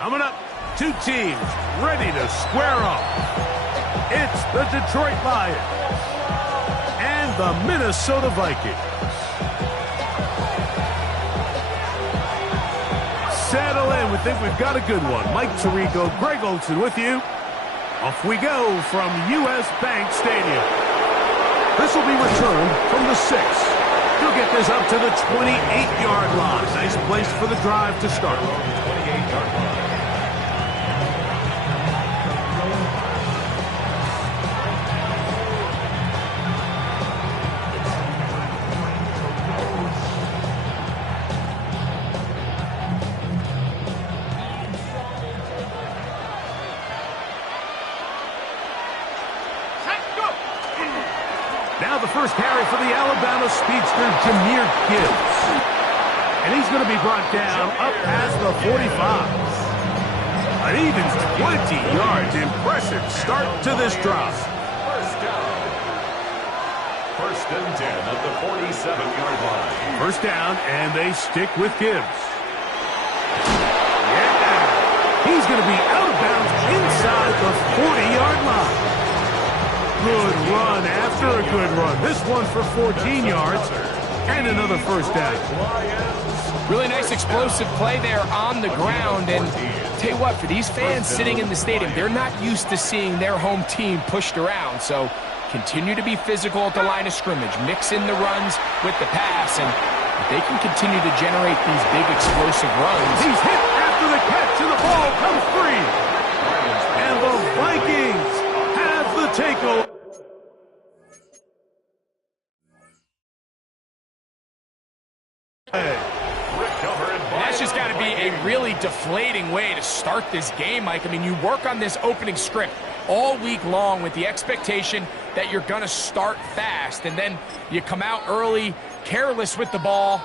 Coming up, two teams ready to square off. It's the Detroit Lions and the Minnesota Vikings. Settle in. We think we've got a good one. Mike Tirico, Greg Olson with you. Off we go from U.S. Bank Stadium. This will be returned from the 6. He'll get this up to the 28-yard line. Nice place for the drive to start. 28-yard line. Now the first carry for the Alabama speedster, Jahmyr Gibbs. And he's going to be brought down up past the 45. An even 20 yards. Impressive start to this drive. First down. First and 10 at the 47-yard line. First down, and they stick with Gibbs. Yeah! He's going to be out of bounds inside the 40-yard line. Good run after a good run. This one for 14 yards and another first down. Really nice explosive play there on the ground. And tell you what, for these fans sitting in the stadium, they're not used to seeing their home team pushed around. So continue to be physical at the line of scrimmage. Mix in the runs with the pass. And if they can continue to generate these big explosive runs. He's hit after the catch and the ball comes free. And the Vikings have the takeover. That's just got to be a really deflating way to start this game, Mike. I mean, you work on this opening script all week long with the expectation that you're going to start fast, and then you come out early, careless with the ball.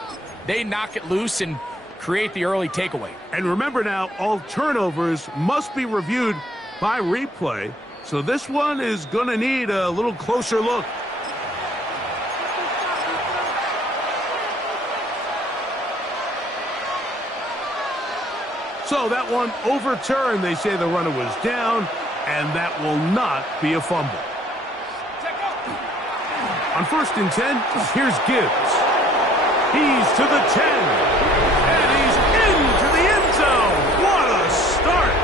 They knock it loose and create the early takeaway. And remember now, all turnovers must be reviewed by replay, so this one is going to need a little closer look. So that one overturned. They say the runner was down, and that will not be a fumble. On first and 10, here's Gibbs. He's to the 10, and he's into the end zone. What a start.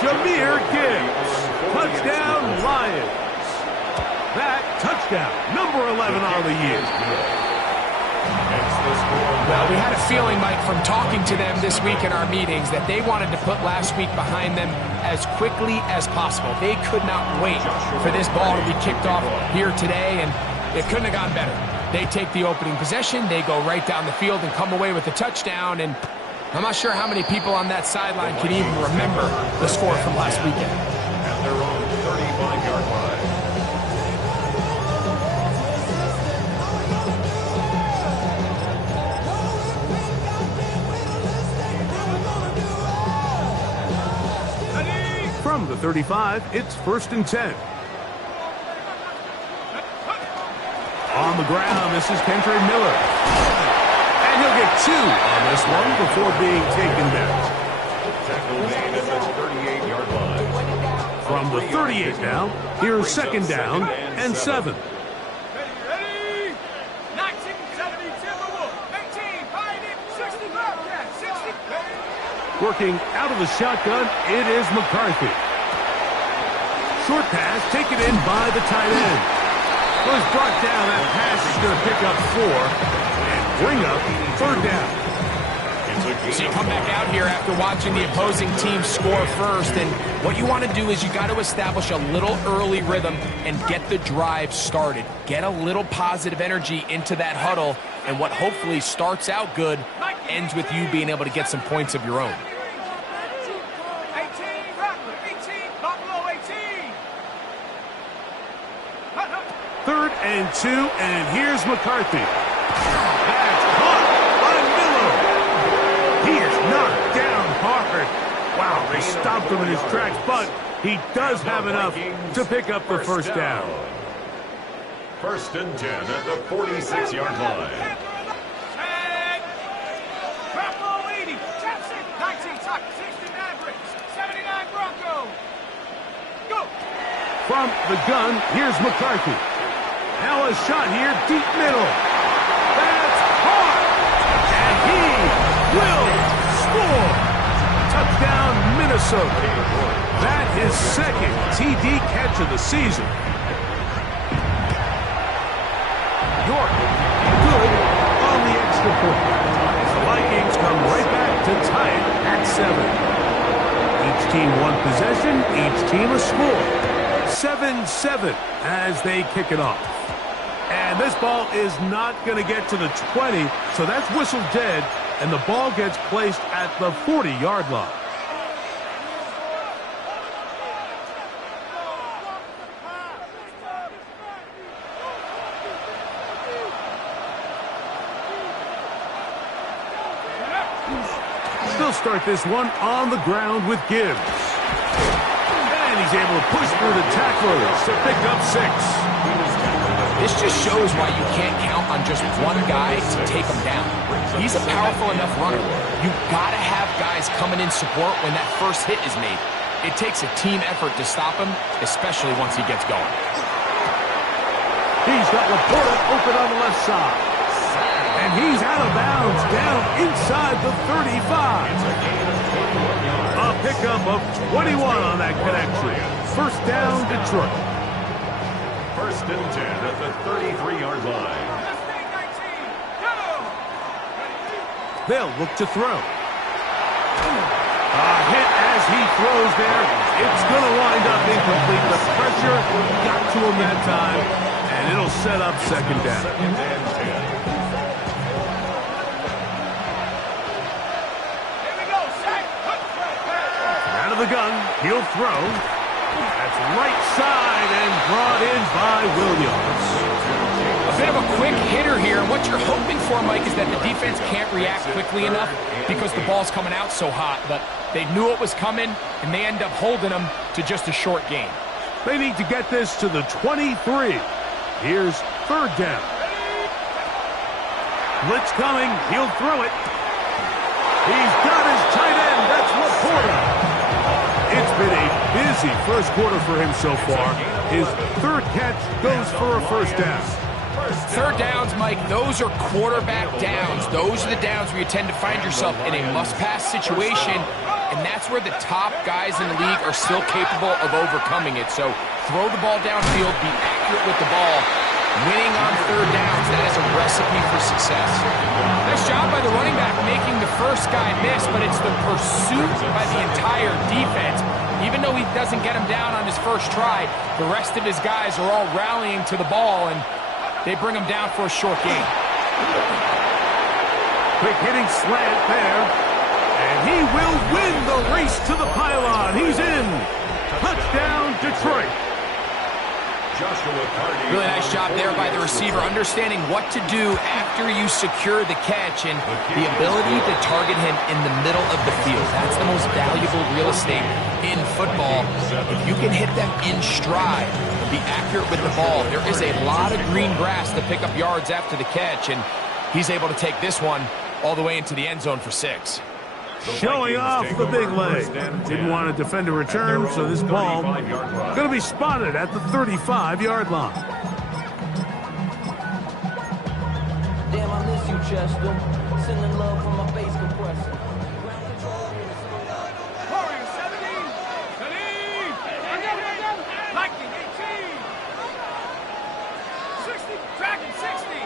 Jahmyr Gibbs, touchdown Lions. That touchdown, number 11 on the year. Well, we had a feeling, Mike, from talking to them this week in our meetings that they wanted to put last week behind them as quickly as possible. They could not wait for this ball to be kicked off here today, and it couldn't have gone better. They take the opening possession, they go right down the field and come away with a touchdown, and I'm not sure how many people on that sideline can even remember the score from last weekend. At their own 35-yard line. From the 35, it's first and 10. On the ground, this is Kendra Miller. And he'll get 2 on this one before being taken down. Tackle made at the 38-yard line. From the 38 now, here's second down and 7. Ready? 1970 Timberwolves. 18, Pioneer, 65, 60. Working out of the shotgun, it is McCarthy. Short pass, taken in by the tight end. Was brought down. That pass is going to pick up 4 and bring up third down. So you come back out here after watching the opposing team score first, and what you want to do is you got to establish a little early rhythm and get the drive started. Get a little positive energy into that huddle, and what hopefully starts out good ends with you being able to get some points of your own. 18, Buffalo 18. Third and 2, and here's McCarthy. That's caught by Miller. He is knocked down hard. Wow, they stopped him in his tracks, but he does have enough to pick up the first down. First and 10 at the 46-yard line. Buffalo 80, 19, 69, Go. From the gun, here's McCarthy. Now a shot here, deep middle. That's hard. And he will score. Touchdown, Minnesota. That is second TD catch of the season. York, good on the extra point. The Vikings come right back to tie it at 7. Each team one possession, each team a score. 7-7 as they kick it off. And this ball is not going to get to the 20, so that's whistled dead, and the ball gets placed at the 40-yard line. They'll start this one on the ground with Gibbs. And he's able to push through the tacklers to pick up 6. This just shows why you can't count on just one guy to take him down. He's a powerful enough runner. You've got to have guys coming in support when that first hit is made. It takes a team effort to stop him, especially once he gets going. He's got Laporta open on the left side. And he's out of bounds down inside the 35. A pickup of 21 on that connection. First down, Detroit. First and 10 at the 33-yard line. They'll look to throw. A hit as he throws there. It's going to wind up incomplete. The pressure got to him that time, and it'll set up second down. Second and 10. Out of the gun, he'll throw. That's right side and brought in by Williams. A bit of a quick hitter here, and what you're hoping for, Mike, is that the defense can't react quickly enough because the ball's coming out so hot, but they knew it was coming, and they end up holding them to just a short gain. They need to get this to the 23. Here's third down. Blitz coming, he'll throw it. He's got his tight end, that's Laporta. It's been a busy first quarter for him so far. His third catch goes for a first down. Third downs, Mike, those are quarterback downs. Those are the downs where you tend to find yourself in a must-pass situation, and that's where the top guys in the league are still capable of overcoming it. So throw the ball downfield, be accurate with the ball. Winning on third downs, that is a recipe for success. Nice job by the running back making the first guy miss, but it's the pursuit by the entire defense. Even though he doesn't get him down on his first try, the rest of his guys are all rallying to the ball, and they bring him down for a short gain. Quick hitting slant there, and he will win the race to the pylon. He's in. Touchdown, Detroit. Really nice job there by the receiver, understanding what to do after you secure the catch and the ability to target him in the middle of the field. That's the most valuable real estate in football. If you can hit them in stride, be accurate with the ball, there is a lot of green grass to pick up yards after the catch, and he's able to take this one all the way into the end zone for 6. Showing off the big leg. Didn't want to defend a return, so this ball going to be spotted at the 35-yard line. Damn, I miss you, Chester. Sending love from my bass compressor. Warrior 70. Viking 18. 60. Dragon 60.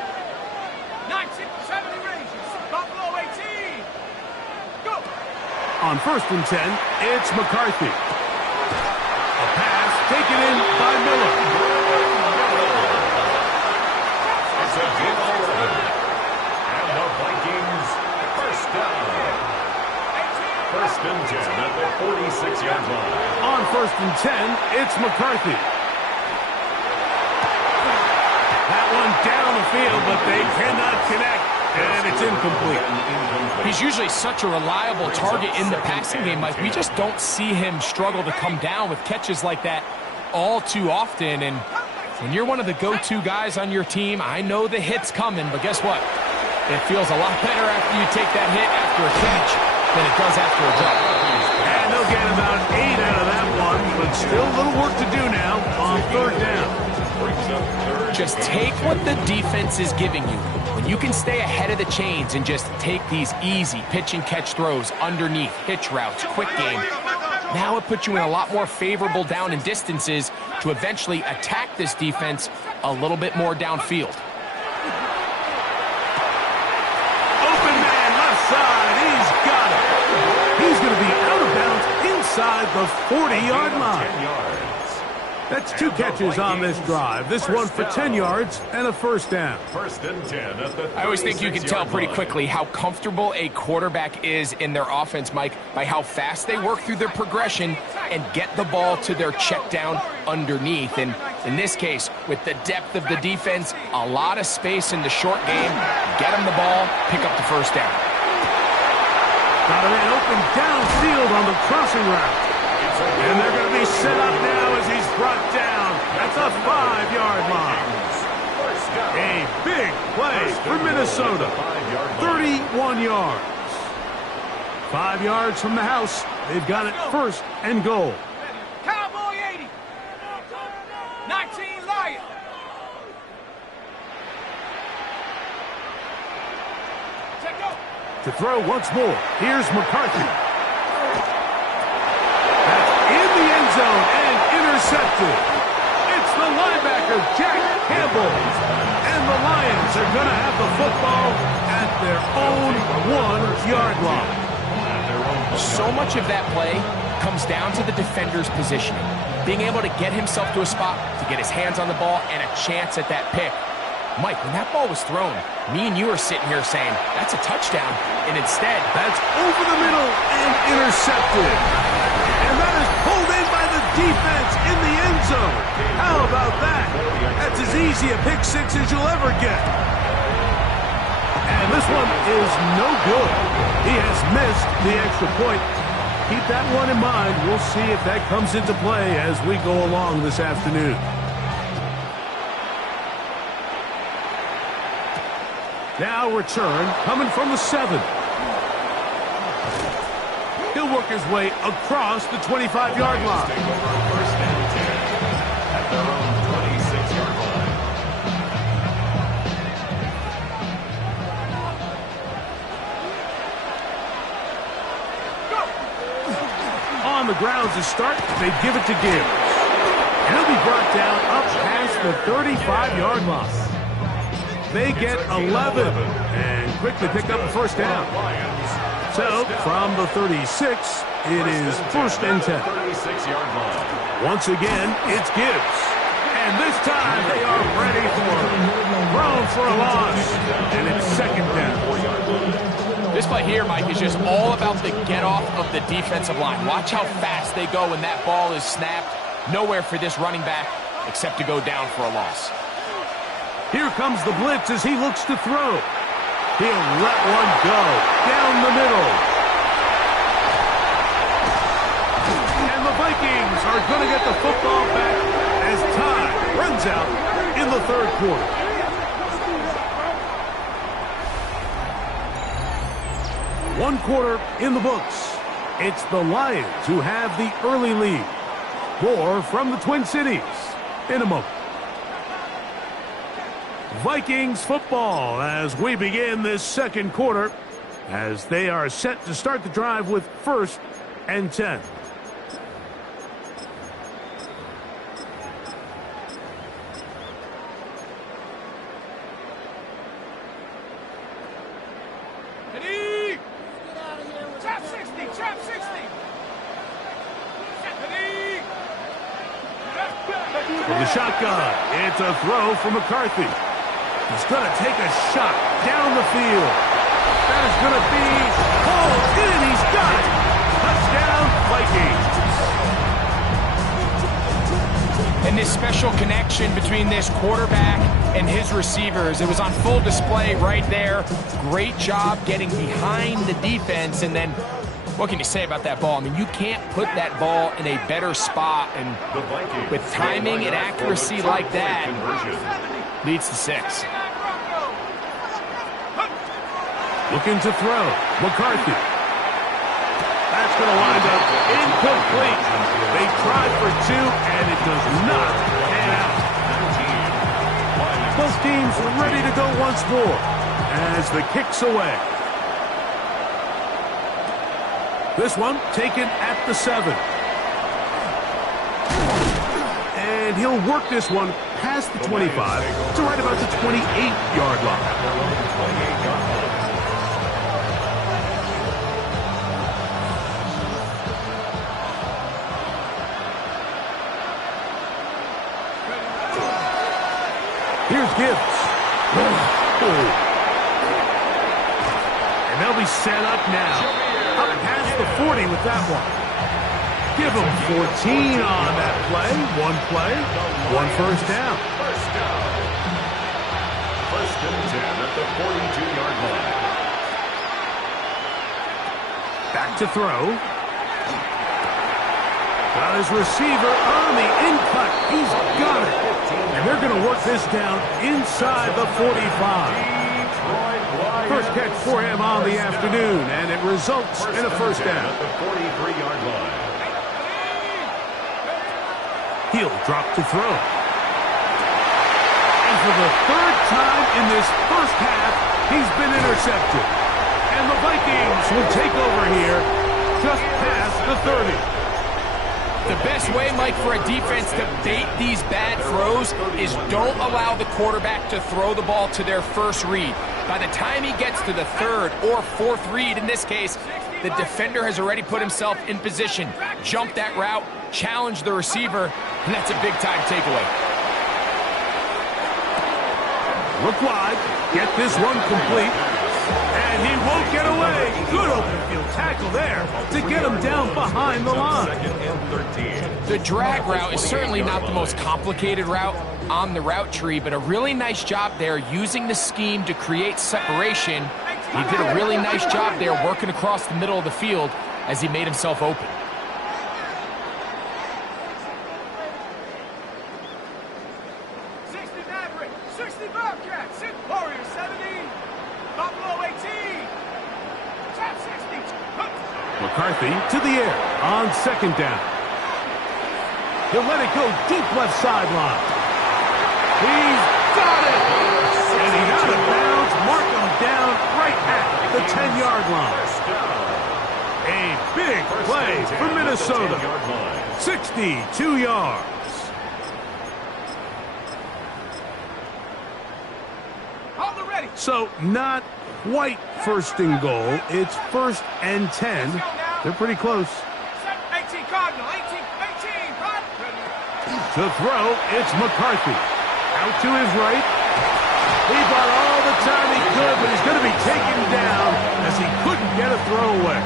1970 Rangers. Buffalo 18. On first and 10, it's McCarthy. A pass taken in by Miller. It's a deal 11. And the Vikings, first down. First and 10 at the 46-yard line. On first and 10, it's McCarthy. That one down the field, but they cannot connect. And it's incomplete. He's usually such a reliable target in the passing game, Mike. We just don't see him struggle to come down with catches like that all too often. And when you're one of the go-to guys on your team, I know the hit's coming, but guess what? It feels a lot better after you take that hit after a catch than it does after a drop. And they'll get about 8 out of that one. but still a little work to do now on third down. Just take what the defense is giving you. When you can stay ahead of the chains and just take these easy pitch and catch throws underneath, hitch routes, quick game, now it puts you in a lot more favorable down and distances to eventually attack this defense a little bit more downfield. Open man, left side, he's got it. He's going to be out of bounds inside the 40-yard line. 10 yards. That's 2 catches on this drive. This one for 10 yards and a first down. First and 10 at the 36-yard I always think you can tell pretty quickly how comfortable a quarterback is in their offense, Mike, by how fast they work through their progression and get the ball to their check down underneath. And in this case, with the depth of the defense, a lot of space in the short game, get them the ball, pick up the first down. Got a man open downfield on the crossing route. And they're going to be set up now as he's brought down at the 5-yard line. A big play for Minnesota. 31 yards. 5 yards from the house. They've got it first and goal. Cowboy 80. 19 Lion. Check go. To throw once more. Here's McCarthy. In the end zone and intercepted. It's the linebacker, Jack Campbell. And the Lions are going to have the football at their own 1-yard line. So much of that play comes down to the defender's positioning. Being able to get himself to a spot, to get his hands on the ball, and a chance at that pick. Mike, when that ball was thrown, me and you are sitting here saying, that's a touchdown. And instead, that's over the middle and intercepted. And that is pulled in by the defense in the end zone. How about that? That's as easy a pick six as you'll ever get. And this one is no good. He has missed the extra point. Keep that one in mind. We'll see if that comes into play as we go along this afternoon. Now return coming from the 7. He'll work his way across the 25-yard line. First and 10 at their own 26-yard line. On the grounds to start, they give it to Gibbs. And he'll be brought down up past the 35-yard line. They get 11 and quickly pick up the first down. So, from the 36, it is first and 10. Once again, it's Gibbs. And this time, they are ready for him. Thrown for a loss. And it's second down. This play here, Mike, is just all about the get-off of the defensive line. Watch how fast they go when that ball is snapped. Nowhere for this running back except to go down for a loss. Here comes the blitz as he looks to throw. He'll let one go down the middle. And the Vikings are going to get the football back as time runs out in the third quarter. One quarter in the books. It's the Lions who have the early lead. More from the Twin Cities in a moment. Vikings football as we begin this second quarter as they are set to start the drive with first and 10. Ready? Trap 60, trap 60. Ready? With the shotgun, it's a throw for McCarthy. He's going to take a shot down the field. That is going to be pulled in. He's got it. Touchdown, Vikings. And this special connection between this quarterback and his receivers, it was on full display right there. Great job getting behind the defense. And then, what can you say about that ball? I mean, you can't put that ball in a better spot. And with timing and accuracy like that, leads to 6. Looking to throw. McCarthy. That's going to wind up incomplete. They tried for two, and it does not pan out. Both teams ready to go once more as the kick's away. This one taken at the 7. And he'll work this one past the 25 to right about the 28-yard line. Here's Gibbs. And they'll be set up now. Up past the 40 with that one. Give them 14 on that play. One first down. First and 10 at the 42-yard line. Back to throw. Got his receiver on the in-cut. He's got it. And they're going to work this down inside the 45. First catch for him on the afternoon, and it results in a first down. At the 43-yard line. He'll drop to throw. And for the third time in this first half, he's been intercepted. And the Vikings will take over here just past the 30. The best way, Mike, for a defense to bait these bad throws is don't allow the quarterback to throw the ball to their first read. By the time he gets to the third or fourth read, in this case, the defender has already put himself in position, jumped that route, challenged the receiver, and that's a big-time takeaway. Look wide, get this one complete, and he won't get away. Good open field tackle there to get him down behind the line. The drag route is certainly not the most complicated route on the route tree, but a really nice job there using the scheme to create separation. He did a really nice job there working across the middle of the field as he made himself open. McCarthy to the air on second down. He'll let it go deep left sideline. He's got it! And he's out of bounds. Mark him down right at the 10-yard line. A big play for Minnesota. 62 yards. So not quite first and goal. It's first and 10. They're pretty close. 18 Cardinal, 18. To throw, it's McCarthy. Out to his right. He bought all the time he could, but he's going to be taken down as he couldn't get a throw away.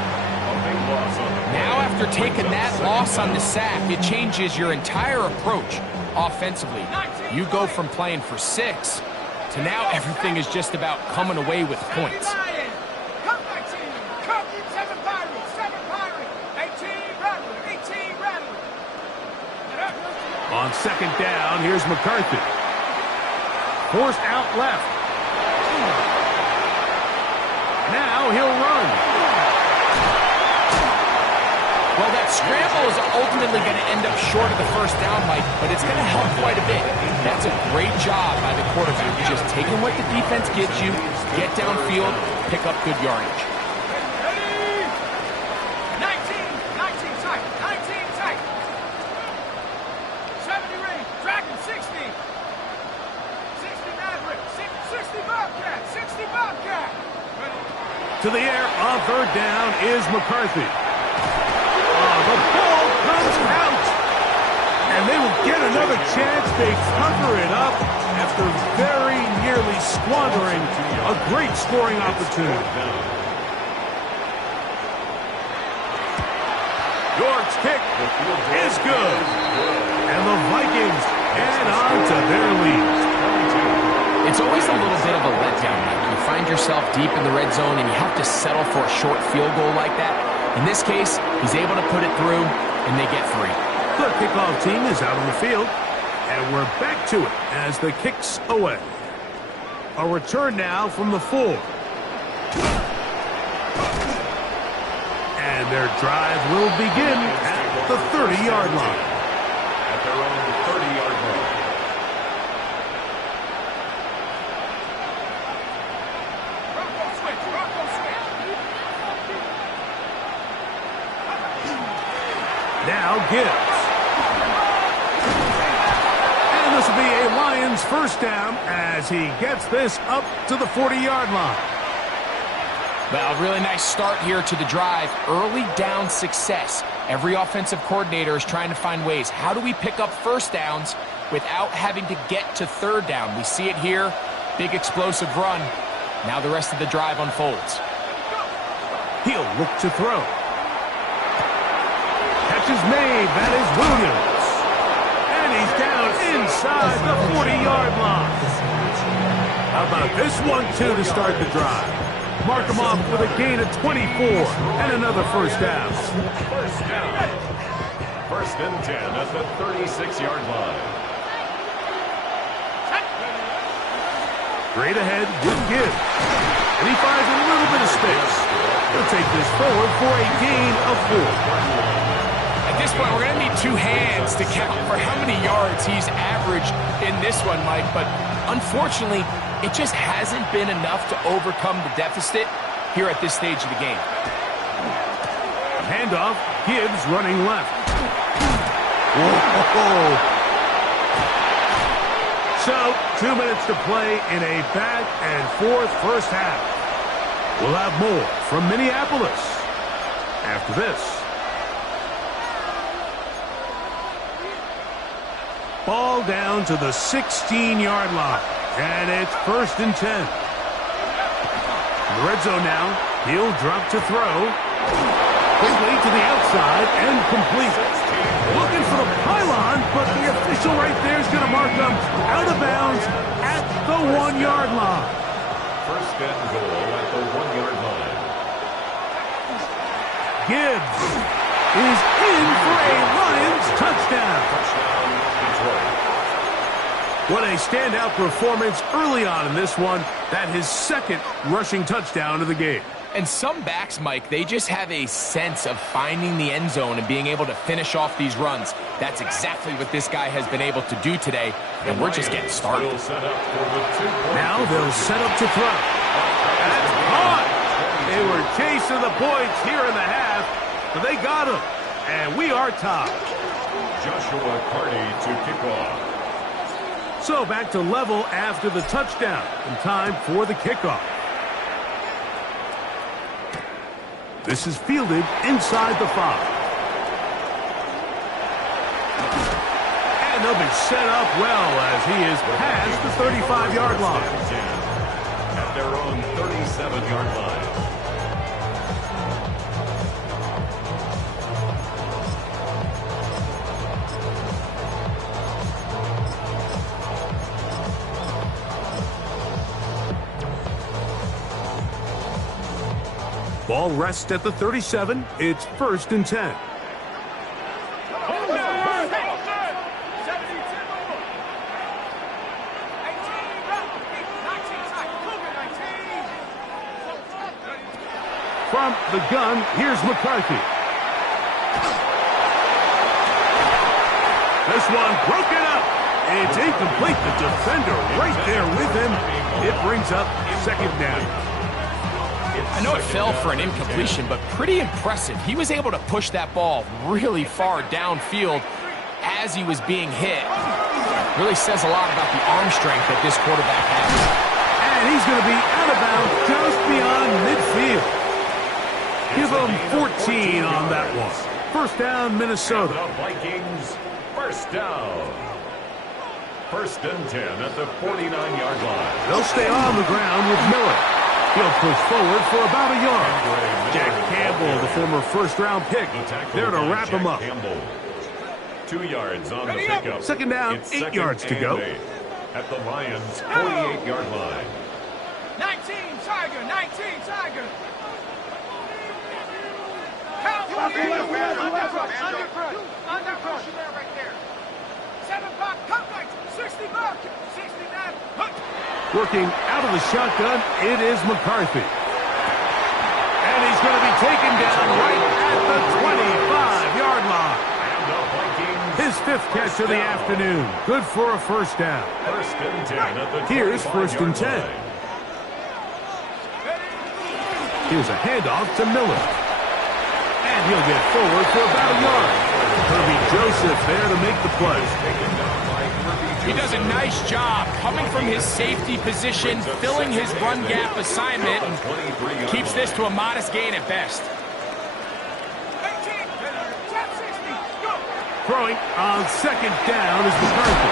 Now after taking that loss on the sack, it changes your entire approach offensively. You go from playing for 6 to now everything is just about coming away with points. On second down, here's McCarthy. Forced out left. Now he'll run. Well, that scramble is ultimately going to end up short of the first down, Mike, but it's going to help quite a bit. That's a great job by the quarterback. Just taking what the defense gives you, get downfield, pick up good yardage. 19 tight. 70 range, Dragon 60. 60 Maverick, 60 Bobcat, 60 Bobcat. To the air on third down is McCarthy. The ball comes out. And they will get another chance. They cover it up after very nearly squandering a great scoring opportunity. York's kick is good. And the Vikings add on to their lead. It's always a little bit of a letdown. You find yourself deep in the red zone and you have to settle for a short field goal like that. In this case, he's able to put it through, and they get 3. The kickoff team is out on the field, and we're back to it as the kick's away. A return now from the 4. And And their drive will begin at the 30-yard line. At their own 30-yard line. Bronco switch, Bronco switch. Now Gibbs. And this will be a Lions first down as he gets this up to the 40-yard line. Well, really nice start here to the drive. Early down success. Every offensive coordinator is trying to find ways. How do we pick up first downs without having to get to third down? We see it here. Big explosive run. Now the rest of the drive unfolds. He'll look to throw. Catch is made. That is Williams. And he's down inside the 40-yard line. How about this one, too, to start the drive? Mark him off with a gain of 24 and another first down. First down. First and 10 at the 36-yard line. Straight ahead with Gibbs. And he finds a little bit of space. He'll take this forward for a gain of 4. At this point, we're going to need two hands to count for how many yards he's averaged in this one, Mike. But unfortunately, it just hasn't been enough to overcome the deficit here at this stage of the game. Handoff, Gibbs running left. Whoa. So, 2 minutes to play in a back and forth first half. We'll have more from Minneapolis after this. Ball down to the 16-yard line. And it's first and 10. In the red zone now. He'll drop to throw. Quickly to the outside and complete. Looking for the pylon, but the official right there is going to mark him out of bounds at the 1-yard line. First and goal at the 1-yard line. Gibbs is in for a Lions touchdown. Touchdown, Detroit. What a standout performance early on in this one. That his second rushing touchdown of the game. And some backs, Mike, they just have a sense of finding the end zone and being able to finish off these runs. That's exactly what this guy has been able to do today, and we're just getting started. Now they'll set up to throw. That's caught. They were chasing the points here in the half, but they got him, and we are tied. Joshua Carty to kick off. So back to level after the touchdown, and time for the kickoff. This is fielded inside the 5. And they'll be set up well as he is past the 35-yard line. At their own 37-yard line. Ball rests at the 37. It's first and 10. From the gun, here's McCarthy. This one broken up. It's incomplete. The defender right there with him. It brings up second down. I know it fell for an incompletion, but pretty impressive. He was able to push that ball really far downfield as he was being hit. Really says a lot about the arm strength that this quarterback has. And he's going to be out of bounds just beyond midfield. Give him 14 on that one. First down, Minnesota. The Vikings, first down. First and 10 at the 49-yard line. They'll stay on the ground with Miller. He'll push forward for about a yard. Jack Campbell, the former first-round pick, there to wrap him up. 2 yards on the pickup. Second down, It's 8 yards to go. 8 at the Lions' 48-yard line. 19 Tiger, 19 Tiger. Under pressure there, right there. 7 back, come back, 60 back, 69. Working out of the shotgun, it is McCarthy. And he's going to be taken down right at at the 25-yard line. His 5th catch of the afternoon. Good for a first down. First and 10 at the Here's first and 10. Here's a handoff to Miller. And he'll get forward for about a yard. Kirby Joseph there to make the play. He does a nice job coming from his safety position, filling his run gap assignment, and keeps this to a modest gain at best. Throwing on second down is McCarthy.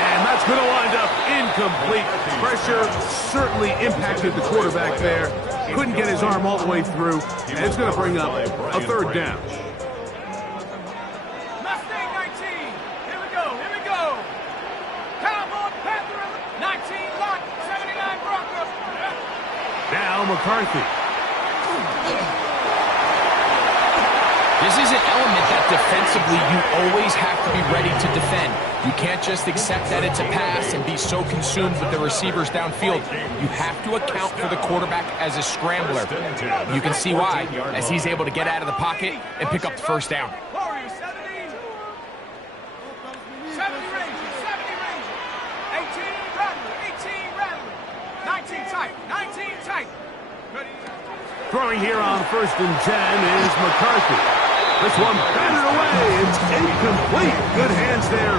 And that's going to wind up incomplete. Pressure certainly impacted the quarterback there. Couldn't get his arm all the way through. And it's going to bring up a third down. Mustang 19. Here we go. Cowboy Panther 19 lock. 79 Bronco. Now McCarthy. This is an element that defensively you always have to be ready to defend. You can't just accept that it's a pass and be so consumed with the receivers downfield. You have to account for the quarterback as a scrambler. You can see why, as he's able to get out of the pocket and pick up the first down. 70 Ranger. 18 Rattler. 19 tight. Throwing here on first and 10 is McCarthy. This one batted away. It's incomplete. Good hands there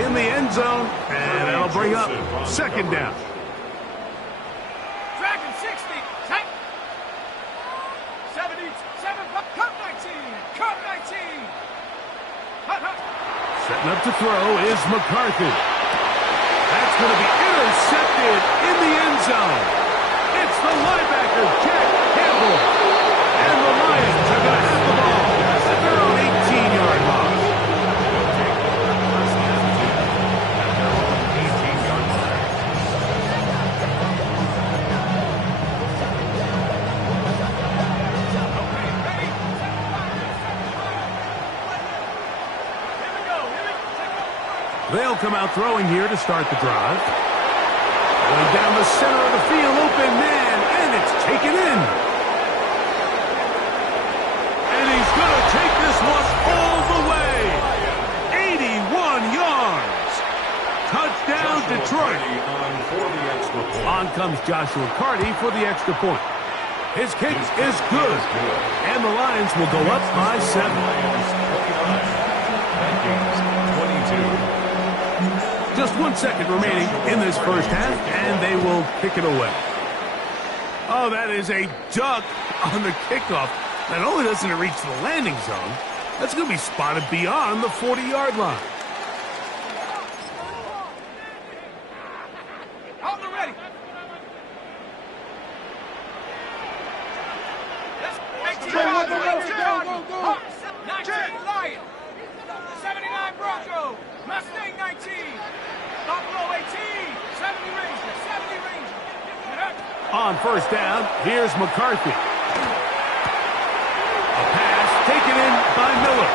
in the end zone. And that'll bring up second down. Dragon 60. Tight. 77. Cut 19. Setting up to throw is McCarthy. That's going to be intercepted in the end zone. It's the linebacker, Jack Campbell. And the Lions are going to have the ball at their own 18-yard line. They'll come out throwing here to start the drive. Going down the center of the field, open man, and it's taken in. And he's going to take this one all the way. 81 yards. Touchdown, Detroit. On comes Joshua Carty for the extra point. His kick is good. And the Lions will go up by 7. Just 1 second remaining in this first half, and they will kick it away. Oh, that is a duck on the kickoff. Not only doesn't it reach the landing zone, that's going to be spotted beyond the 40-yard line. Hold the ready. 19 Lion. 79 Bronco. Mustang 19. Buffalo 18. 70 Ranger. On first down, here's McCarthy. A pass taken in by Miller.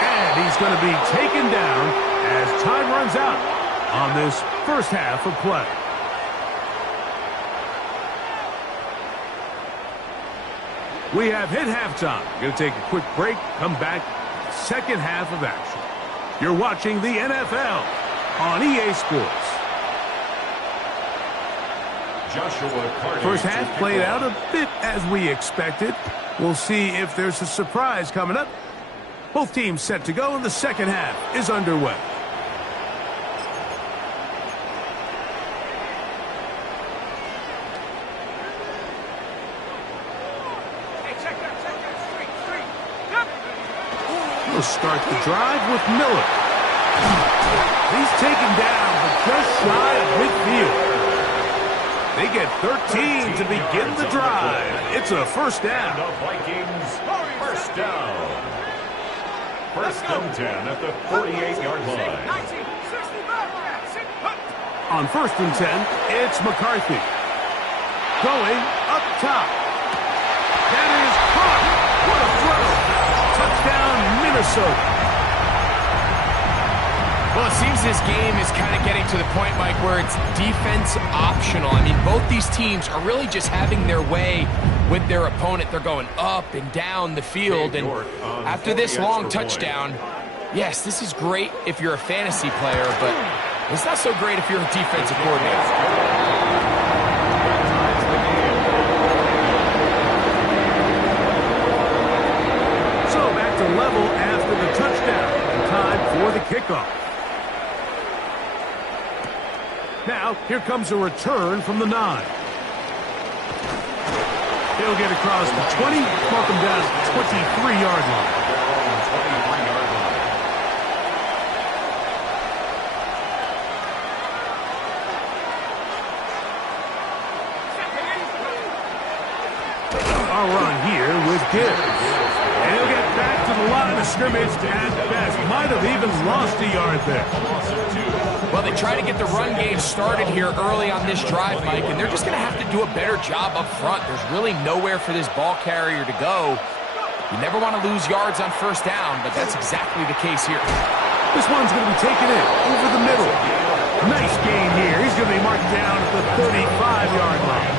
And he's going to be taken down as time runs out on this first half of play. We have hit halftime. Going to take a quick break, come back, second half of action. You're watching the NFL on EA Sports. First half played out a bit as we expected. We'll see if there's a surprise coming up. Both teams set to go, and the second half is underway. We'll start the drive with Miller. He's taken down, but just shy of midfield. They get 13 to begin the drive. It's a first down. The Vikings, first down. First and 10 at the 48-yard line. On first and 10, it's McCarthy. Going up top. That is caught. What a throw. Touchdown, Minnesota. Well, it seems this game is kind of getting to the point, Mike, where it's defense optional. I mean, both these teams are really just having their way with their opponent. They're going up and down the field, and after this long touchdown, yes, this is great if you're a fantasy player, but it's not so great if you're a defensive coordinator. Level after the touchdown, and time for the kickoff. Now, here comes a return from the 9. He'll get across the 20, mark him down at the 23-yard line. Our run here with Gibbs. And he'll get back to the line of scrimmage at best. Might have even lost a yard there. Well, they try to get the run game started here early on this drive, Mike, and they're just going to have to do a better job up front. There's really nowhere for this ball carrier to go. You never want to lose yards on first down, but that's exactly the case here. This one's going to be taken in over the middle. Nice gain here. He's going to be marked down at the 35-yard line.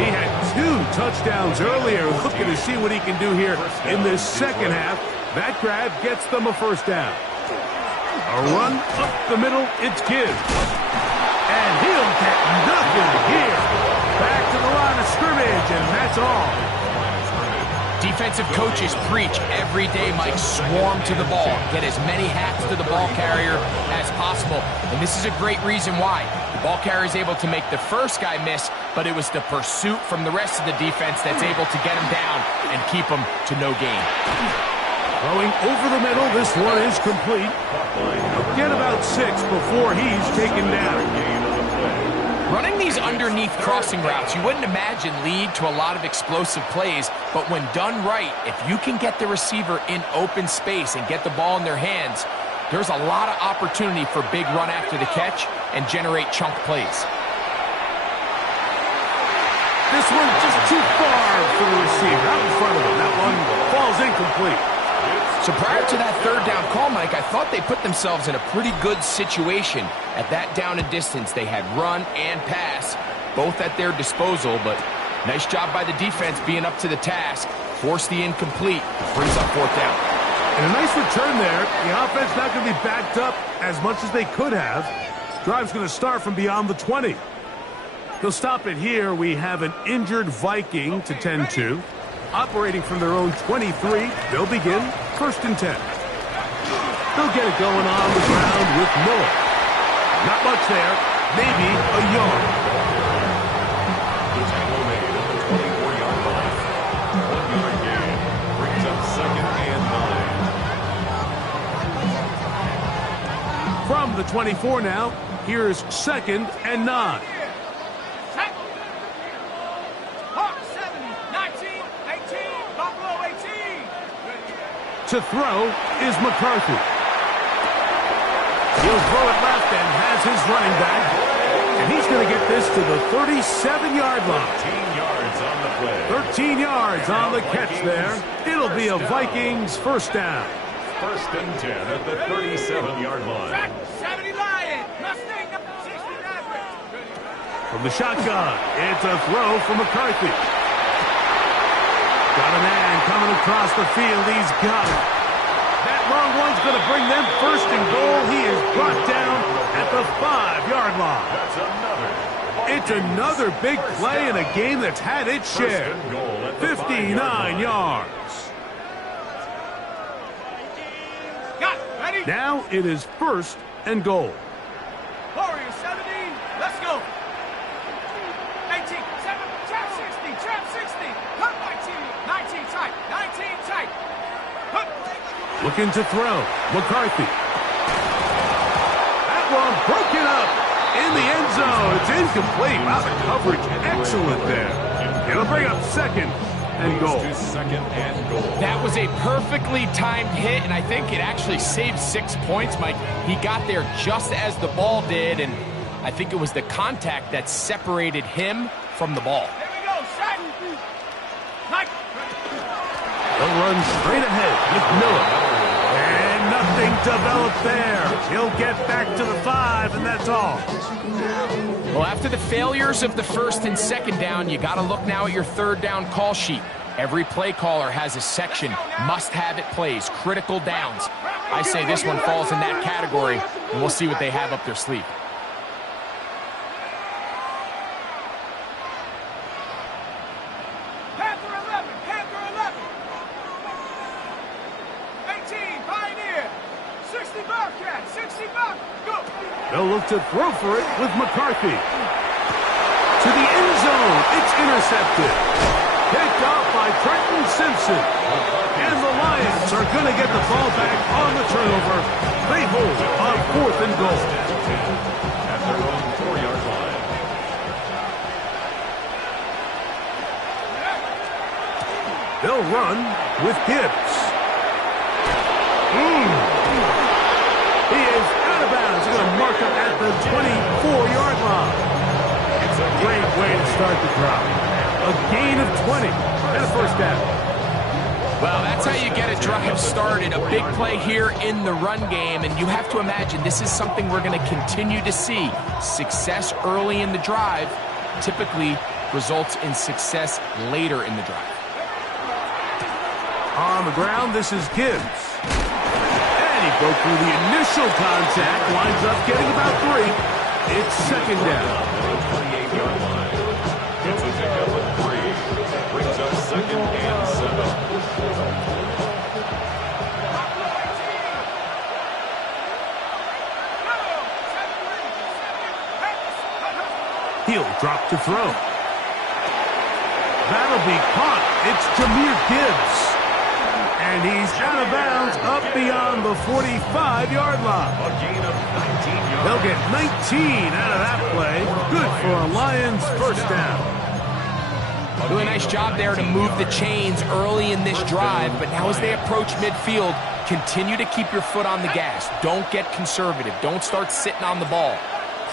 He had 2 touchdowns earlier. Looking to see what he can do here in this second half. That grab gets them a first down. A run up the middle. It's Gibbs. And he'll get nothing here. Back to the line of scrimmage, and that's all. Defensive coaches preach every day, Mike, swarm to the ball. Get as many hats to the ball carrier as possible. And this is a great reason why. The ball carrier is able to make the first guy miss, but it was the pursuit from the rest of the defense that's able to get him down and keep him to no gain. Throwing over the middle, this one is complete. Get about 6 before he's taken down. Running these underneath crossing routes, you wouldn't imagine lead to a lot of explosive plays, but when done right, if you can get the receiver in open space and get the ball in their hands, there's a lot of opportunity for big run after the catch and generate chunk plays. This one's just too far for the receiver. Out in front of him. That one falls incomplete. So prior to that third down call, Mike, I thought they put themselves in a pretty good situation. At that down and distance, they had run and pass, both at their disposal, but nice job by the defense being up to the task. Force the incomplete, brings up fourth down. And a nice return there. The offense not going to be backed up as much as they could have. Drive's going to start from beyond the 20. They'll stop it here. We have an injured Viking to tend to. Operating from their own 23, they'll begin 1st and 10. They'll get it going on the ground with Miller. Not much there, maybe a yard. The tackle made at the 24-yard line. 1-yard gain brings up 2nd and 9. From the 24 now, here's 2nd and 9. To throw is McCarthy. He'll throw it left and has his running back. And he's going to get this to the 37-yard line. 13 yards on the play. 13 yards on the catch there. It'll be a Vikings first down. 1st and 10 at the 37-yard line. 70 Lion. Mustang number 69. From the shotgun, it's a throw from McCarthy. Got a man coming across the field. He's got it. That long one's going to bring them 1st and goal. He is brought down at the 5-yard line. That's another. It's another big play in a game that's had its share. 59 yards. Ready? Now it is 1st and goal. Warrior 70. Let's go. 18, 7, trap 60, trap 60. Cut 19 tight, 19 tight. Cut. Looking to throw. McCarthy. That one broken up in the end zone. It's incomplete. Wow, the coverage excellent there. It'll bring up 2nd and goal. 2nd and goal. That was a perfectly timed hit, and I think it actually saved 6 points, Mike. He got there just as the ball did, and I think it was the contact that separated him from the ball. Here we go, set. Mike. They'll run straight ahead with Miller. And nothing Nothing developed there. He'll get back to the 5, and that's all. Well, after the failures of the first and second down, you got to look now at your third down call sheet. Every play caller has a section, must-have it plays, critical downs. I say this one falls in that category, and we'll see what they have up their sleeve. Panther 11, Panther 11. 18, Pioneer. 60 Bobcat, 60 Bob. Go. They'll look to throw for it with McCarthy. To the end zone. It's intercepted. Picked off by Trenton Simpson. And the Lions are going to get the ball back on the turnover. They hold on 4th and goal. At their own 4-yard line. They'll run with Gibbs. He is out of bounds. He's going to mark him at the 24-yard line. It's a great way to start the drive. A gain of 20 and a first down. Well, that's how you get a drive started. A big play here in the run game, and you have to imagine this is something we're going to continue to see. Success early in the drive typically results in success later in the drive. On the ground, this is Gibbs. And he broke through the initial contact, winds up getting about 3. It's second down. 28-yard line. It's a pickup of 3. Brings up second and 7. He'll drop to throw. That'll be caught. It's Jahmyr Gibbs. And he's out of bounds up beyond the 45-yard line. A gain of 19 yards. They'll get 19 out of that play. Good for a Lions first down. Doing a nice job there to move the chains early in this drive, but now as they approach midfield, continue to keep your foot on the gas. Don't get conservative. Don't start sitting on the ball.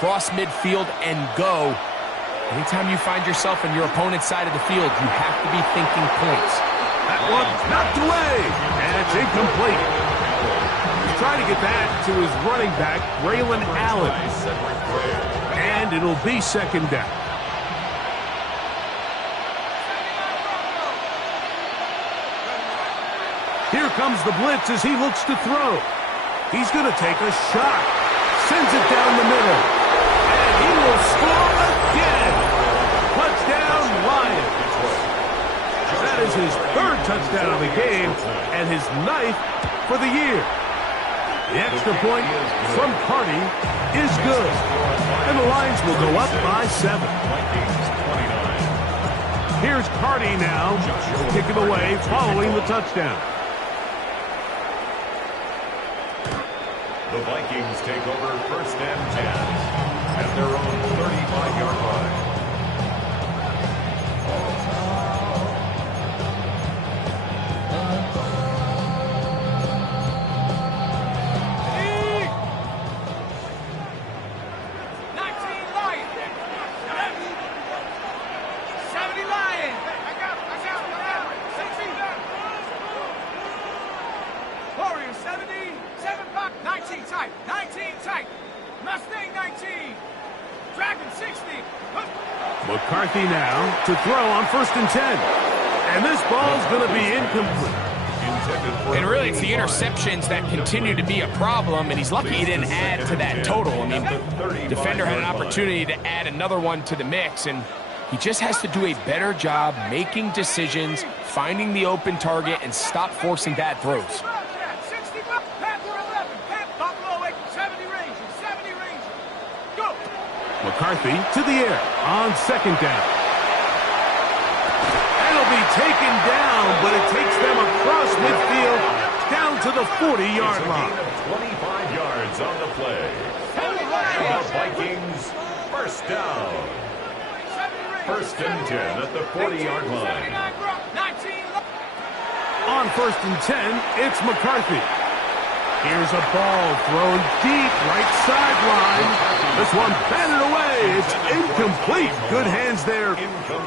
Cross midfield and go. Anytime you find yourself on your opponent's side of the field, you have to be thinking points. That one knocked away, and it's incomplete. He's trying to get that to his running back, Braylon Allen. And it'll be second down. Here comes the blitz as he looks to throw. He's going to take a shot. Sends it down the middle. And he will score again. Touchdown, Lions. That is his 3rd touchdown of the game and his 9th for the year. The extra point from Carty is good. And the Lions will go up by 7. Here's Carty now, kicking away following the touchdown. The Vikings take over 1st and 10 at their own 35-yard line. McCarthy now to throw on 1st and 10. And this ball's going to be incomplete. And really, it's the interceptions that continue to be a problem, and he's lucky he didn't add to that total. I mean, the defender had an opportunity to add another one to the mix, and he just has to do a better job making decisions, finding the open target, and stop forcing bad throws. McCarthy to the air on 2nd down. And it'll be taken down, but it takes them across midfield down to the 40-yard line. 25 yards on the play. And the Vikings first down. 1st and 10 at the 40-yard line. On 1st and 10, it's McCarthy. Here's a ball thrown deep, right sideline. This one batted away. It's incomplete. Good hands there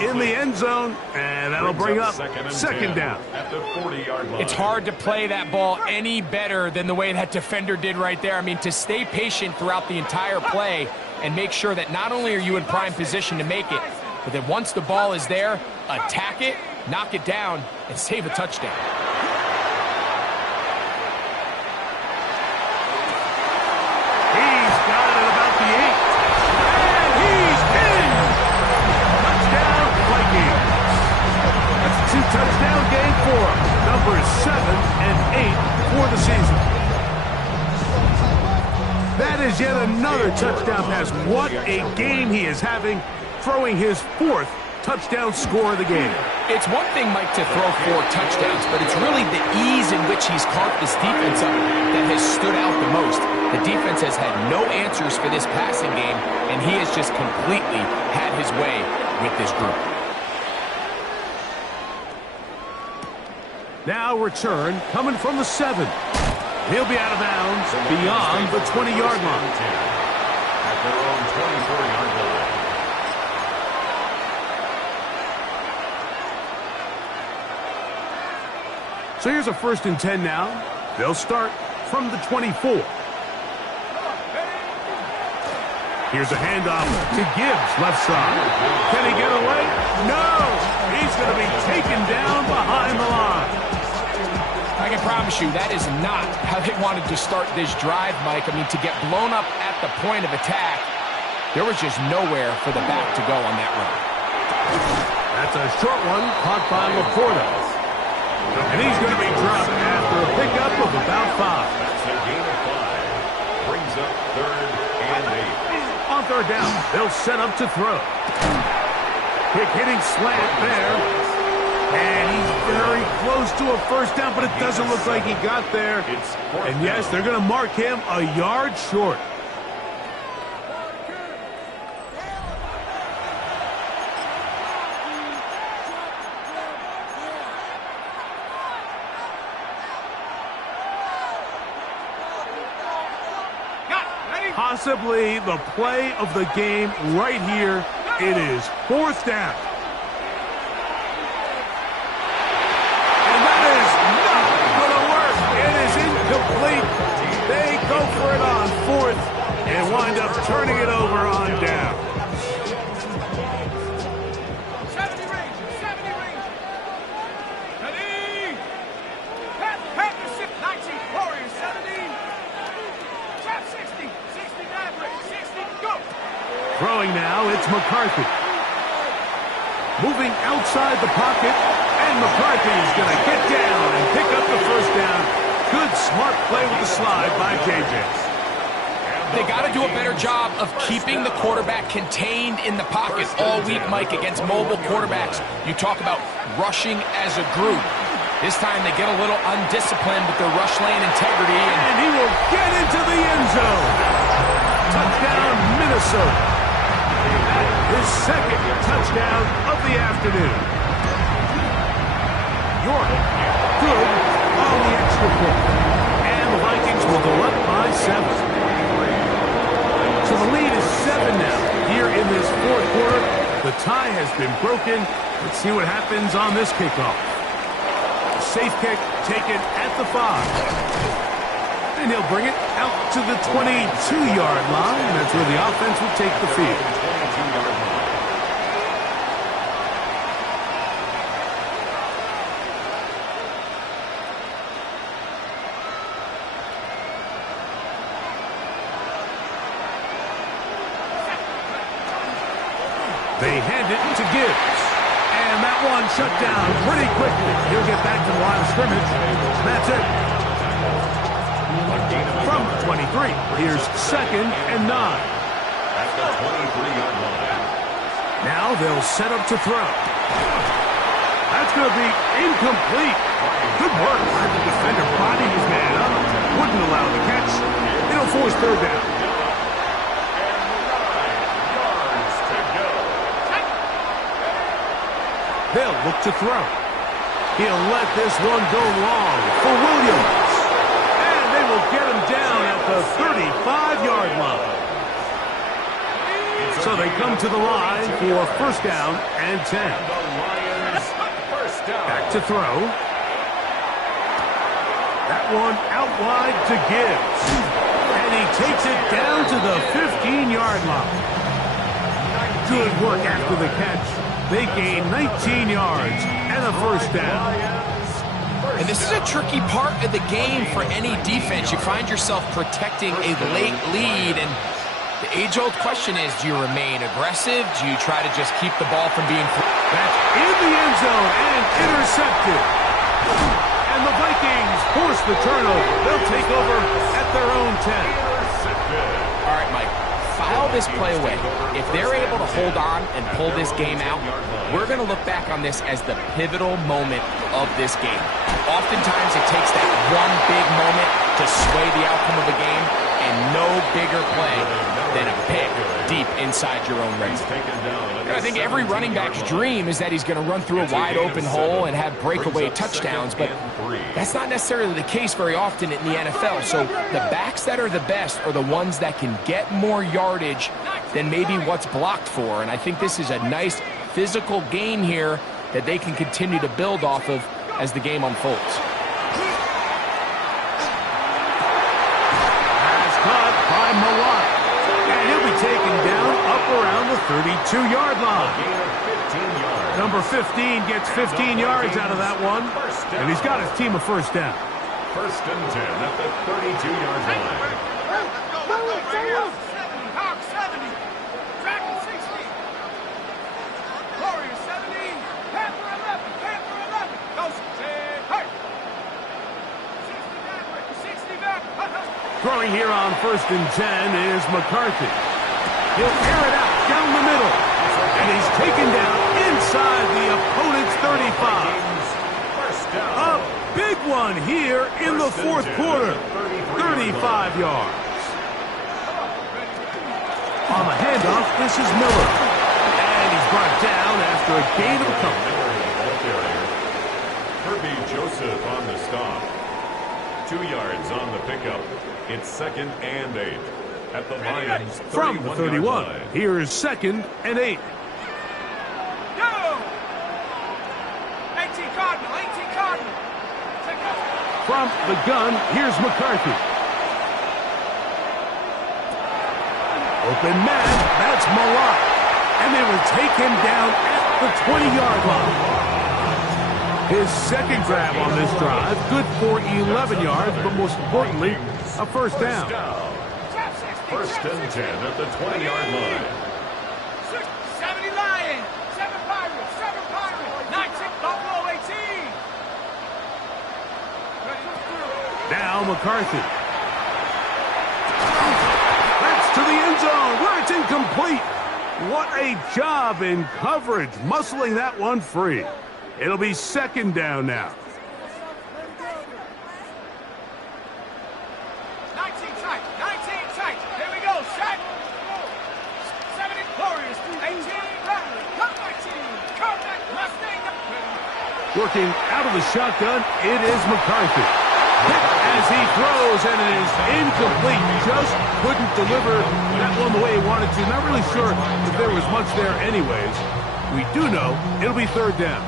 in the end zone, and that'll bring up second down. At the 40-yard line. It's hard to play that ball any better than the way that defender did right there. I mean, to stay patient throughout the entire play and make sure that not only are you in prime position to make it, but that once the ball is there, attack it, knock it down, and save a touchdown. He's got it about the 8. And he's in! Touchdown, Vikings. That's a 2-touchdown game for him. Numbers 7 and 8 for the season. That is yet another touchdown pass. What a game he is having, throwing his 4th touchdown score of the game. It's one thing, Mike, to throw 4 touchdowns, but it's really the ease in which he's carved this defense up that has stood out the most. The defense has had no answers for this passing game, and he has just completely had his way with this group. Now return coming from the 7. He'll be out of bounds beyond the 20-yard line. At their own 24-yard line. So here's a 1st and 10 now. They'll start from the 24. Here's a handoff to Gibbs, left side. Can he get away? No! He's going to be taken down behind the line. I can promise you that is not how they wanted to start this drive, Mike. I mean, to get blown up at the point of attack, there was just nowhere for the back to go on that run. That's a short one caught by Laporta. And he's going to be dropped after a pickup of about 5. That's a gain of 5. Brings up 3rd and 8. On 3rd down, they'll set up to throw. Quick hitting slant there. And he's very close to a 1st down, but it doesn't look like he got there. And yes, they're going to mark him a yard short. Possibly the play of the game right here. It is 4th down. And that is not going to work. It is incomplete. They go for it on 4th and wind up turning it over on down. 70 range, 70 range. Ready? Pat the 19, Warriors 17. Trap 60, 69 range, 60, go. Throwing now, it's McCarthy. Moving outside the pocket, and McCarthy is going to get down and pick up the 1st down. Good, smart play with the slide by J.J. They got to do a better job of keeping the quarterback contained in the pocket all week, Mike, against mobile quarterbacks. You talk about rushing as a group. This time they get a little undisciplined with their rush lane integrity. And he will get into the end zone. Touchdown, Minnesota. His 2nd touchdown of the afternoon. York, good on the extra point. And the Vikings will go up by 7. So the lead is 7 now here in this 4th quarter. The tie has been broken. Let's see what happens on this kickoff. Safe kick taken at the 5. And he'll bring it out to the 22-yard line. That's where the offense will take the field. They hand it to Gibbs. And that one shut down pretty quickly. He'll get back to the line of scrimmage. That's it. From 23, here's 2nd and 9. At the 23-yard line. Now they'll set up to throw. That's going to be incomplete. Good work by the defender. Body his man up. Wouldn't allow the catch. It'll force 3rd down. They'll look to throw. He'll let this one go long for Williams. And they will get to the line for first down and 10. And the Lions, first down. Back to throw. That one out wide to Gibbs. And he takes it down to the 15-yard line. Good work after the catch. They gain 19 yards and a first down. And this is a tricky part of the game for any defense. You find yourself protecting a late lead, and the age-old question is, do you remain aggressive? Do you try to just keep the ball from being... That's in the end zone and intercepted. And the Vikings force the turnover. They'll take over at their own 10. All right, Mike, file this play away. If they're able to hold on and pull this game out, we're going to look back on this as the pivotal moment of this game. Oftentimes, it takes that one big moment to sway the outcome of the game, and no bigger play than a pick deep inside your own red zone. I think every running back's dream is that he's going to run through a wide-open hole and have breakaway touchdowns, but that's not necessarily the case very often in the NFL. So the backs that are the best are the ones that can get more yardage than maybe what's blocked for, and I think this is a nice physical game here that they can continue to build off of as the game unfolds. Pass caught by Malott. And he'll be taken down up around the 32-yard line. Number 15 gets 15 yards out of that one. And he's got his team a first down. First and 10 at the 32-yard line. Hawk 70. Dragon 60. Warrior 70. Panther 11. Panther 11. Goes hey. 60 back. Throwing here on first and 10 is McCarthy. He'll air it out down the middle. And he's taken down inside the opponent's 35. A big one here in the fourth quarter. 35 yards. On the handoff, this is Miller. And he's brought down after a gain of a couple. Kirby Joseph on the stop. 2 yards on the pickup. It's second and 8. At the Lions' From the 31, here is second and 8. Go! 18 Cardinal, 18 Cardinal. From the gun, here's McCarthy. Open man, that's Malott. And they will take him down at the 20-yard line. His second grab on this drive, good for 11 yards, but most importantly, a first down. First and 10 at the 20-yard line. 70 Lions, 7 Pirates, 7 Pirates, 19 Buffalo 18. Now McCarthy. That's to the end zone where it's incomplete. What a job in coverage, muscling that one free. It'll be second down now. 19 tight, 19 tight. Here we go, set. 70 Warriors, 18 Battery, come back team, come back, Mustang. Working out of the shotgun, it is McCarthy. As he throws, and it is incomplete. Just couldn't deliver that one the way he wanted to. Not really sure if there was much there anyways. We do know it'll be third down.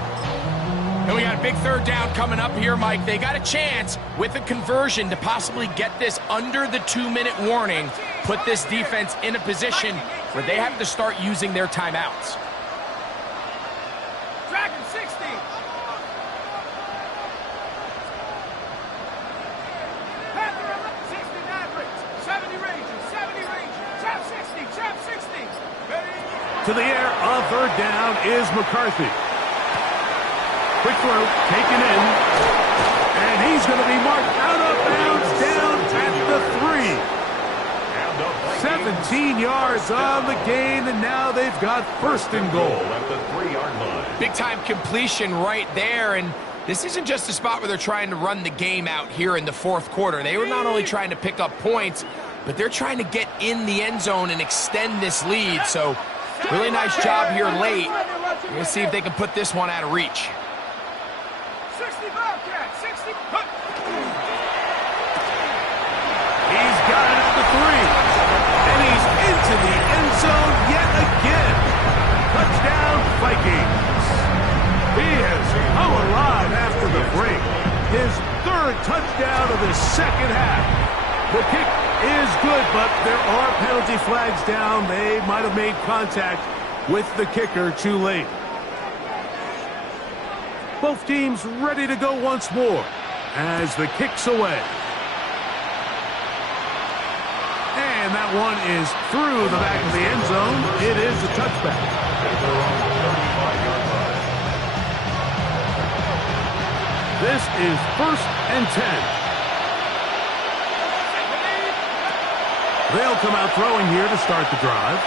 And we got a big third down coming up here, Mike. They got a chance with a conversion to possibly get this under the 2-minute warning, put this defense in a position where they have to start using their timeouts. Dragon 60. Panther 60 Mavericks, 70 Rangers, 70 Rangers, Chap 60, Chap 60. Ready? To the air on third down is McCarthy. Quick throw, taken in, and he's going to be marked out of bounds down at the 3. 17 yards on the gain, and now they've got first and goal. At the 3-yard line. Big-time completion right there, and this isn't just a spot where they're trying to run the game out here in the fourth quarter. They were not only trying to pick up points, but they're trying to get in the end zone and extend this lead. So, really nice job here late. We're going to see if they can put this one out of reach. 60 Bobcat, 60. He's got it at the 3, and he's into the end zone yet again. alive after the break. His third touchdown of the second half. The kick is good, but there are penalty flags down. They might have made contact with the kicker too late. Both teams ready to go once more as the kick's away. And that one is through the back of the end zone. It is a touchback. This is 1st and 10. They'll come out throwing here to start the drive.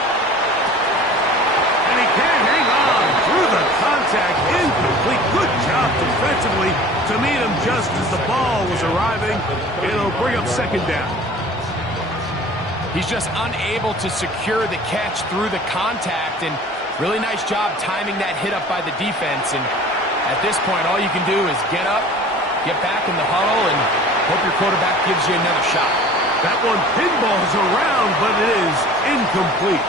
And he can't hang on through the contact. Incomplete. Good job defensively to meet him just as the ball was arriving. It'll bring up 2nd down. He's just unable to secure the catch through the contact, and really nice job timing that hit up by the defense. And at this point, all you can do is get up, get back in the huddle, and hope your quarterback gives you another shot. That one pinballs around, but it is incomplete.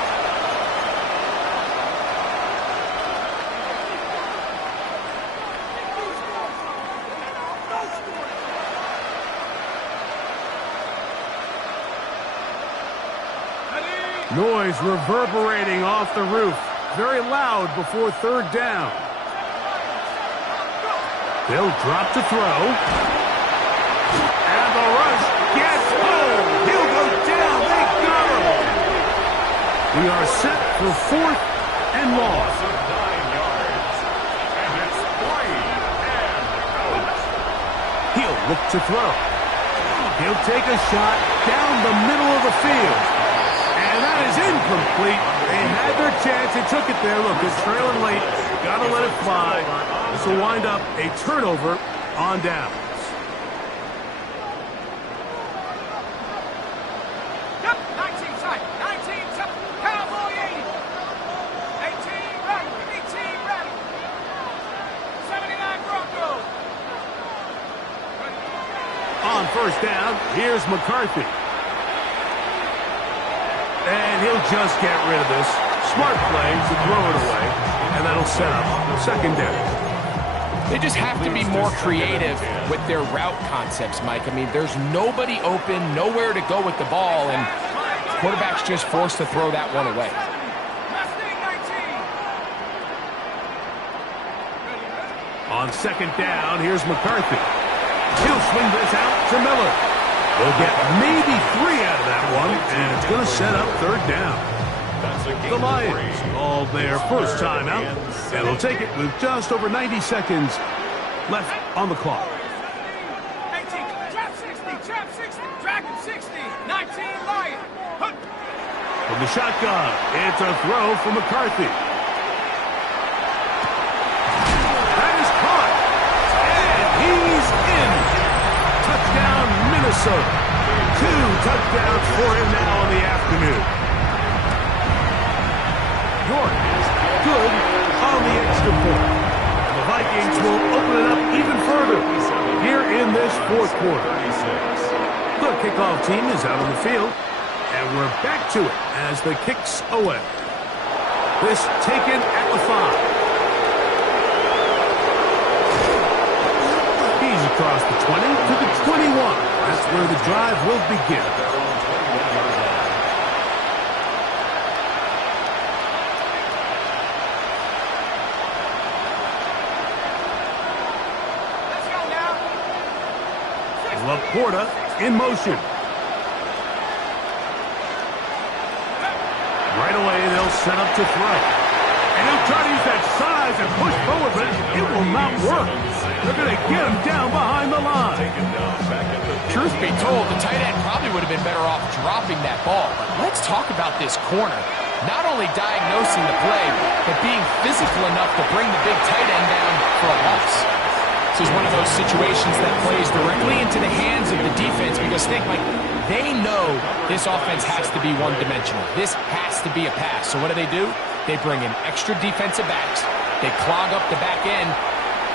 Noise reverberating off the roof. Very loud before 3rd down. They'll drop to throw. And the rush gets home. He'll go down. They got him. We are set for 4th and long. 9 yards. And it's 3 and out. He'll look to throw. He'll take a shot down the middle of the field. And that is incomplete. They had their chance. They took it there. Look, it's trailing late. Got to let it fly. This will wind up a turnover on downs. Yep, 19 tight, 19 tight, Cowboy 80. 18 ready, 18 ready. 79 Broncos. On 1st down, here's McCarthy. And he'll just get rid of this. Smart play to throw it away. And that'll set up 2nd down. They just have to be more creative with their route concepts, Mike. I mean, there's nobody open, nowhere to go with the ball, and quarterback's just forced to throw that one away. On 2nd down, here's McCarthy. He'll swing this out to Miller. They'll get maybe 3 out of that one, and it's going to set up 3rd down. The Lions called their first timeout, and they'll take it with just over 90 seconds left on the clock. 18, trap 60, dragon 60, 19 Lion. From the shotgun, it's a throw for McCarthy. That is caught, and he's in. Touchdown, Minnesota. 2 touchdowns for him now in the afternoon. York is good on the extra point. And the Vikings will open it up even further here in this 4th quarter. The kickoff team is out on the field, and we're back to it as the kick's away. This taken at the 5. He's across the 20 to the 21. That's where the drive will begin. Laporta in motion. Right away, they'll set up to throw. And he'll try to use that size and push forward, but it will not work. They're going to get him down behind the line. Truth be told, the tight end probably would have been better off dropping that ball. But let's talk about this corner. Not only diagnosing the play, but being physical enough to bring the big tight end down for a loss. This is one of those situations that plays directly into the hands of the defense, because think, like, they know this offense has to be one-dimensional. This has to be a pass. So what do? They bring in extra defensive backs. They clog up the back end.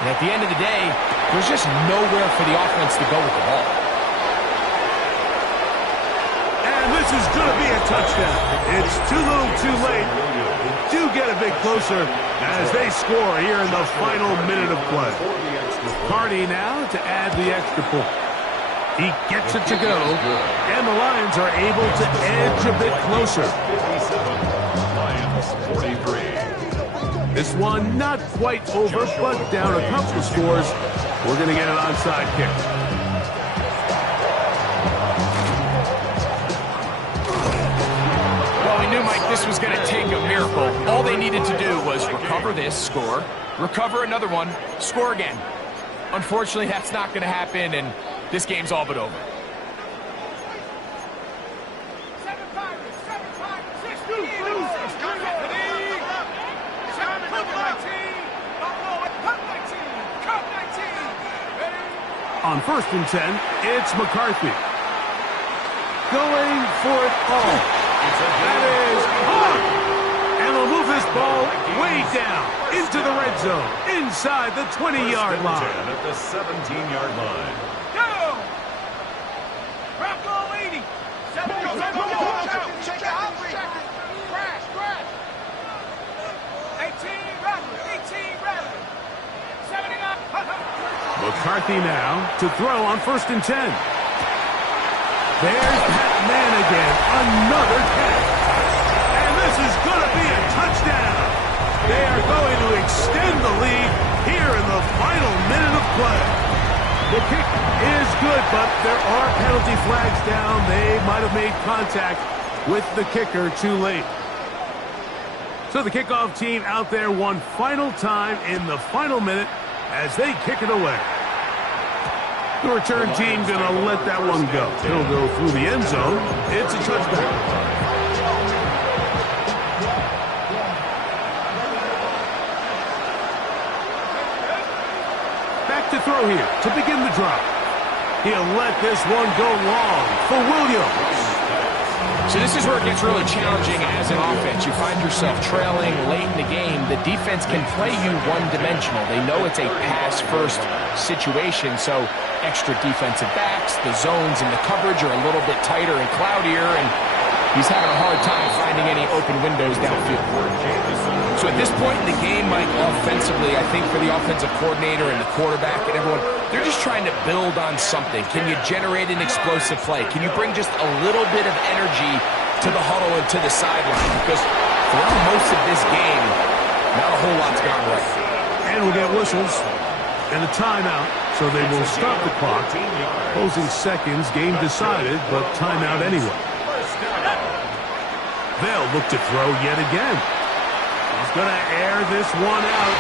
And at the end of the day, there's just nowhere for the offense to go with the ball. And this is going to be a touchdown. It's too little too late. They do get a bit closer, as they score here in the final minute of play. Cardi now to add the extra point. He gets it to go, and the Lions are able to edge a bit closer. 57, Lions 43. This one not quite over, but down a couple of scores. We're going to get an onside kick. Well, we knew, Mike, this was going to take a miracle. All they needed to do was recover this, score, recover another one, score again. Unfortunately, that's not going to happen, and this game's all but over. 7-5, 6, 2, 6, On 1st and 10, it's McCarthy. Going for it all. That is caught. And they'll move this ball way down into the red zone, inside the 20-yard line. At the 17-yard line. Go! Drop goal 80. 7, check out. Crash. 18, rather. 79. McCarthy now to throw on 1st and 10. There's that man again. Another catch. And this is going to be a touchdown. They are going to extend the lead here in the final minute of play. The kick is good, but there are penalty flags down. They might have made contact with the kicker too late. So the kickoff team out there one final time in the final minute as they kick it away. The return team going to let that one go. It'll go through the end zone. It's a touchdown. Back to throw here to begin the drive. He'll let this one go long for Williams. So this is where it gets really challenging as an offense. You find yourself trailing late in the game. The defense can play you one-dimensional. They know it's a pass-first situation, so extra defensive backs, the zones and the coverage are a little bit tighter and cloudier, and he's having a hard time finding any open windows downfield. So at this point in the game, Mike, offensively, I think for the offensive coordinator and the quarterback and everyone, they're just trying to build on something. Can you generate an explosive play? Can you bring just a little bit of energy to the huddle and to the sideline? Because throughout most of this game, not a whole lot's gone right. And we'll get whistles and a timeout, so they will stop the clock. Closing seconds, game decided, but timeout anyway. They'll look to throw yet again. He's going to air this one out.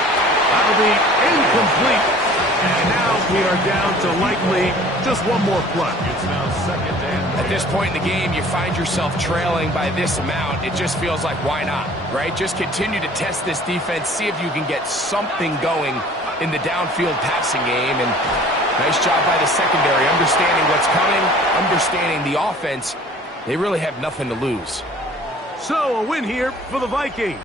That'll be incomplete. And now we are down to likely just one more play. It's now 2nd and. At this point in the game, you find yourself trailing by this amount. It just feels like, why not, right? Just continue to test this defense, see if you can get something going in the downfield passing game. And nice job by the secondary, understanding what's coming, understanding the offense. They really have nothing to lose. So a win here for the Vikings.